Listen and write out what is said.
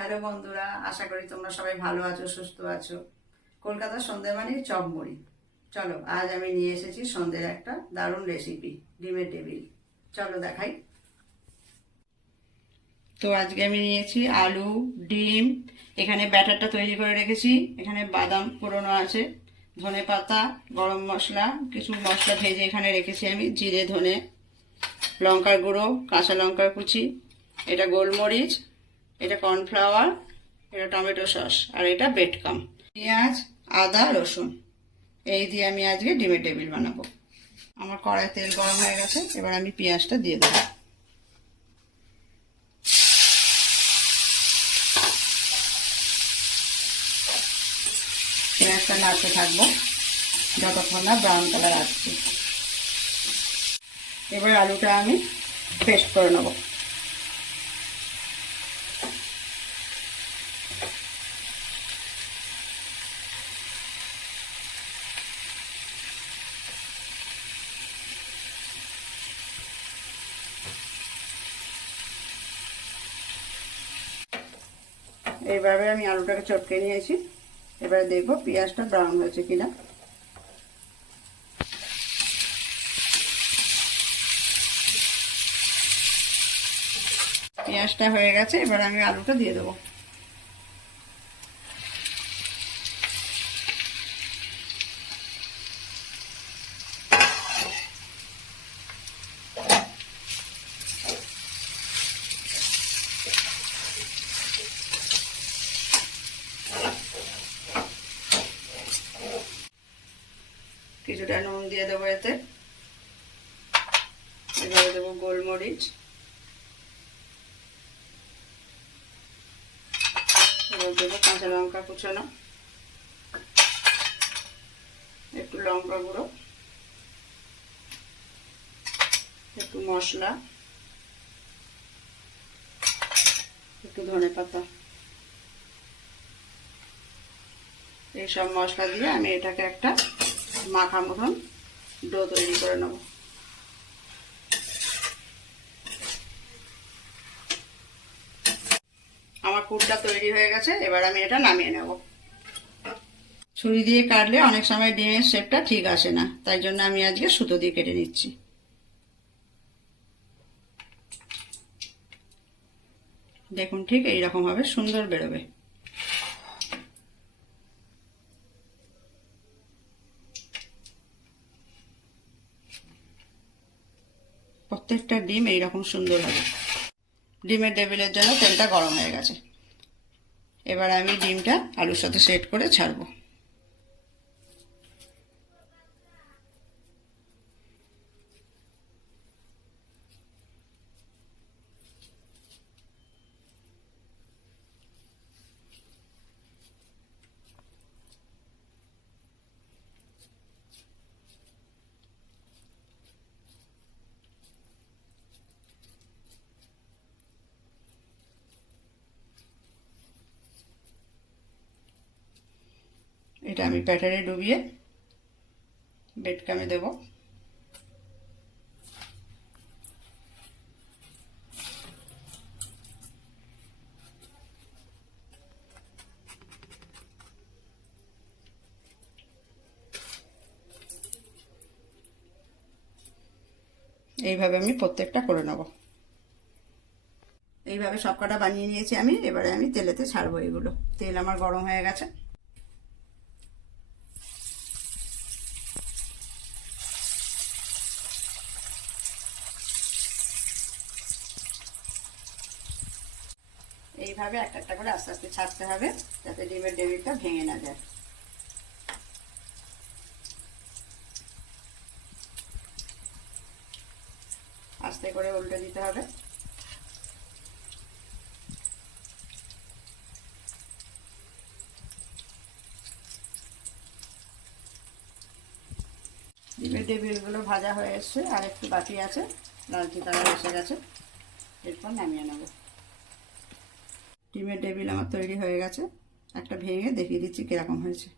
Hello বন্ধুরা, আশা করি তোমরা সবাই ভালো আছো, সুস্থ আছো। কলকাতার সন্ধ্যে মানে চপ মুড়ি। চলো, আজ আমি নিয়ে এসেছি সন্ধ্যের একটা দারুণ রেসিপি, ডিমের টেবিল। চলো দেখাই। তো আজকে আমি নিয়েছি আলু, ডিম, এখানে ব্যাটারটা তৈরি করে রেখেছি, এখানে বাদাম কুড়োনো আছে, ধনে পাতা, গরম মশলা, কিছু মশলা ভেজে এখানে রেখেছি আমি, জিরে, ধনে, লঙ্কার গুঁড়ো, কাঁচা লঙ্কার কুচি, এটা গোলমরিচ, এটা কর্নফ্লাওয়ার, এটা টমেটো সস, আর এটা বেডকাম, পেঁয়াজ, আদা, রসুন। এই দিয়ে আমি আজকে ডিমের টেবিল বানাবো। আমার কড়াই তেল গরম হয়ে গেছে, এবার আমি পেঁয়াজটা দিয়ে দেবো। পেঁয়াজটা নাড়তে থাকবো যতক্ষণ না ব্রাউন কালার আসছে। এবার আলুটা আমি পেস্ট করে নেবো। এইভাবে আমি আলুটাকে চটকে নিয়েছি। এবারে দেখবো পেঁয়াজটা ব্রাউন হয়েছে কিনা। পেঁয়াজটা হয়ে গেছে, এবার আমি আলুটা দিয়ে দেবো। কিছুটা নুন দিয়ে দেবো এতে। এবারে দেবো গোলমরিচ, এবার দেবো কাঁচা লঙ্কা কুচানো, একটু লঙ্কা গুঁড়ো, একটু মশলা, একটু ধনে পাতা। এইসব মশলা দিয়ে আমি এটাকে একটা মাখা মতন ডো তৈরি করে নেব। আমার পুরটা তৈরি হয়ে গেছে, এবার আমি এটা নামিয়ে নেব। ছুরি দিয়ে কাটলে অনেক সময় ডিমের শেপটা ঠিক আসে না, তাই জন্য আমি আজকে সুতো দিয়ে কেটে নিচ্ছি। দেখুন, ঠিক এইরকম ভাবে সুন্দর বেরোবে। প্রত্যেকটা ডিম এইরকম সুন্দর হবে। ডিমের টেবিলের জন্য তেলটা গরম হয়ে গেছে, এবার আমি ডিমটা আলুর সাথে সেট করে ছাড়বো। এটা আমি ব্যাটারে ডুবিয়ে বেডকামে দেব। এইভাবে আমি প্রত্যেকটা করে নেব। এইভাবে সবকটা বানিয়ে নিয়েছি আমি, এবারে আমি তেলেতে ছাড়বো এগুলো। তেল আমার গরম হয়ে গেছে। এইভাবে একটা একটা করে আস্তে আস্তে ছাড়তে হবে, যাতে ডিমের টেবিলটা ভেঙে না যায়। আস্তে করে উল্টে দিতে হবে। ডিমের টেবিলগুলো ভাজা হয়ে এসছে, আর একটু বাকি আছে, লালচে কালার এসে গেছে। এরপর নামিয়ে নেব। ডিমের টেবিল আমার তৈরি হয়ে গেছে, একটা ভেঙে দেখিয়ে দিচ্ছি কিরকম হয়েছে।